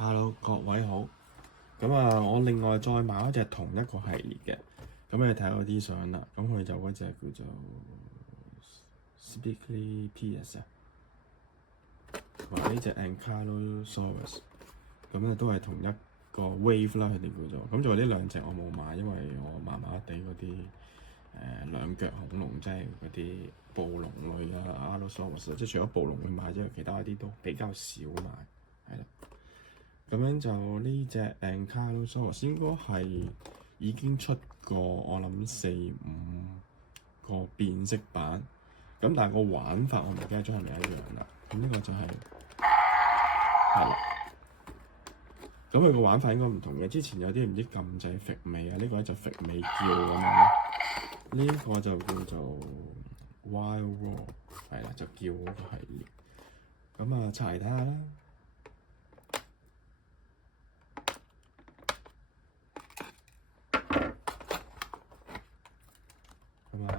Hello，各位好。我另外再買一隻同一個系列嘅，咁你睇下嗰啲相啦。咁佢就嗰隻叫做 Speakly Pierce 啊，同埋呢隻 Ankylosaurus，咁咧都係同一個 wave 啦，佢哋叫做。咁仲有呢兩隻我冇買，因為我麻麻地嗰啲兩腳恐龍，即係嗰啲暴龍類啊 Allosaurus，即係除咗暴龍會買之外，其他啲都比較少買，係啦。咁樣就呢隻 Ankylosaurus 應該係已經出過，我諗4-5個變色版。咁但係個玩法我唔記得咗係咪一樣啦。咁呢個就係啦。咁佢個玩法應該唔同嘅。之前有啲唔知撳掣揈尾啊，呢個咧就揈尾叫咁樣。呢個就叫做 Wild Roar， 係啦，就叫嗰個系列。拆嚟睇下啦。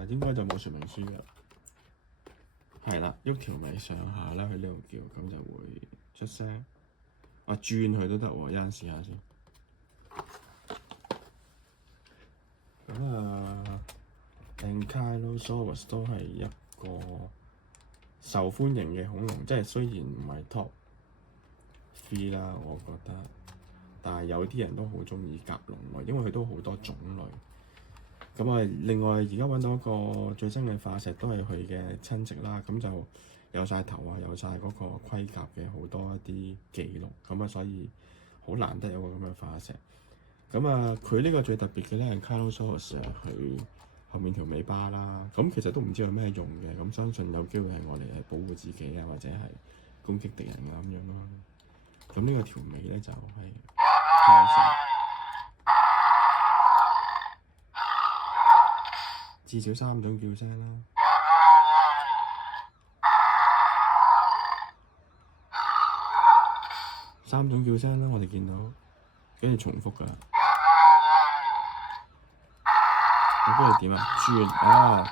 應該就冇說明書嘅，係啦，喐條尾上下啦，佢呢度叫，咁就會出聲。轉佢都得喎，一陣試下先。Ankylosaurus 都係一個受歡迎嘅恐龍，即係雖然唔係 Top 3啦，我覺得，但係有啲人都好鍾意甲龍類，因為佢都好多種類。另外而家揾到一個最新嘅化石，都係佢嘅親戚啦。咁就有晒頭啊，有晒嗰個盔甲嘅好多一啲記錄。所以好難得有個咁嘅化石。佢呢個最特別嘅咧係 Ankylosaurus，佢後面條尾巴啦。其實都唔知有咩用嘅。相信有機會係我哋係保護自己啊，或者係攻擊敵人啊咁樣咯。呢個條尾咧就係至少3種叫聲啦。3種叫聲啦，我哋見到，跟住重複㗎。嗰個係點啊？轉啊！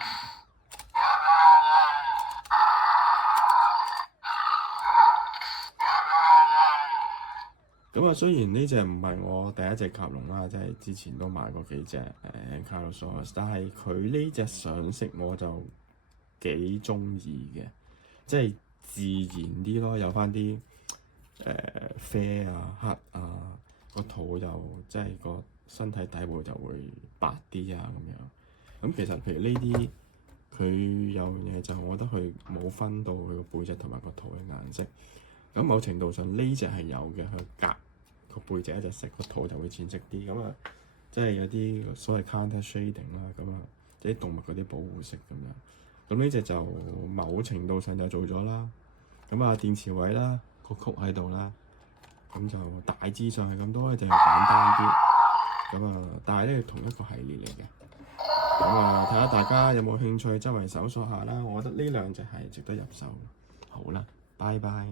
雖然呢隻唔係我第一隻甲龍啦，即係之前都買過幾隻Ankylosaurus，但係佢呢隻上色我就幾中意嘅，即係自然啲咯，有翻啲啡啊、黑啊，個肚又即係個身體底部就會白啲啊咁樣。其實譬如呢啲，佢有嘢就我覺得佢冇分到佢個背脊同埋個肚嘅顏色。某程度上呢隻係有嘅，佢夾個背脊一隻色，個肚就會淺色啲。即係有啲所謂 counter shading 啦，即係動物嗰啲保護色咁樣。呢隻就某程度上就做咗啦。電池位啦，個曲喺度啦，就大致上係咁多，就係簡單啲。但係咧同一個系列嚟嘅。睇下大家有冇興趣周圍搜索下啦。我覺得呢兩隻係值得入手。好啦，拜拜。